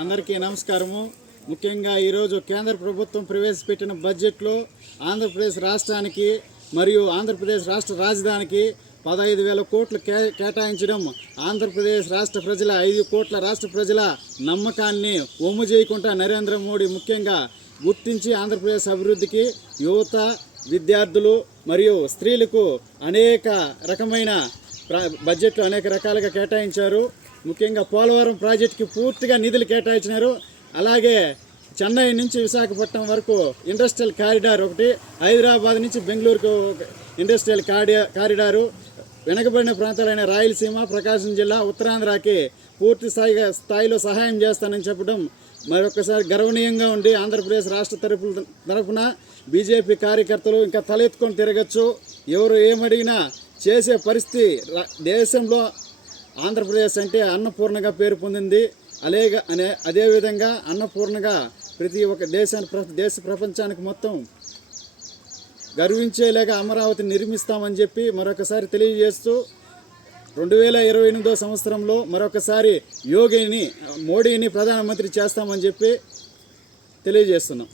అందరికీ నమస్కారము. ముఖ్యంగా ఈరోజు కేంద్ర ప్రభుత్వం ప్రవేశపెట్టిన బడ్జెట్లో ఆంధ్రప్రదేశ్ రాష్ట్రానికి మరియు ఆంధ్రప్రదేశ్ రాష్ట్ర రాజధానికి 15,000 కోట్లు కేటాయించడం ఆంధ్రప్రదేశ్ రాష్ట్ర ప్రజల 5 కోట్ల రాష్ట్ర ప్రజల నమ్మకాన్ని ఒమ్ము చేయకుండా నరేంద్ర మోడీ ముఖ్యంగా గుర్తించి ఆంధ్రప్రదేశ్ అభివృద్ధికి యువత, విద్యార్థులు మరియు స్త్రీలకు అనేక రకమైన బడ్జెట్లో అనేక రకాలుగా కేటాయించారు. ముఖ్యంగా పోలవరం ప్రాజెక్టుకి పూర్తిగా నిధులు కేటాయించినారు. అలాగే చెన్నై నుంచి విశాఖపట్నం వరకు ఇండస్ట్రియల్ కారిడార్ ఒకటి, హైదరాబాద్ నుంచి బెంగళూరుకు ఇండస్ట్రియల్ కారిడారు, వెనకబడిన ప్రాంతాలైన రాయలసీమ, ప్రకాశం జిల్లా, ఉత్తరాంధ్రకి పూర్తి స్థాయిలో సహాయం చేస్తానని చెప్పడం మరొకసారి గర్వనీయంగా ఉండి ఆంధ్రప్రదేశ్ రాష్ట్ర తరఫున బీజేపీ కార్యకర్తలు ఇంకా తలెత్తుకొని తిరగచ్చు. ఎవరు ఏమడిగినా చేసే పరిస్థితి దేశంలో ఆంధ్రప్రదేశ్ అంటే అన్నపూర్ణగా పేరు పొందింది. అదేవిధంగా అన్నపూర్ణగా ప్రతి ఒక్క దేశ ప్రపంచానికి మొత్తం గర్వించేలాగా అమరావతిని నిర్మిస్తామని చెప్పి మరొకసారి తెలియజేస్తూ 2028 సంవత్సరంలో మరొకసారి మోడీని ప్రధానమంత్రి చేస్తామని చెప్పి తెలియజేస్తున్నాం.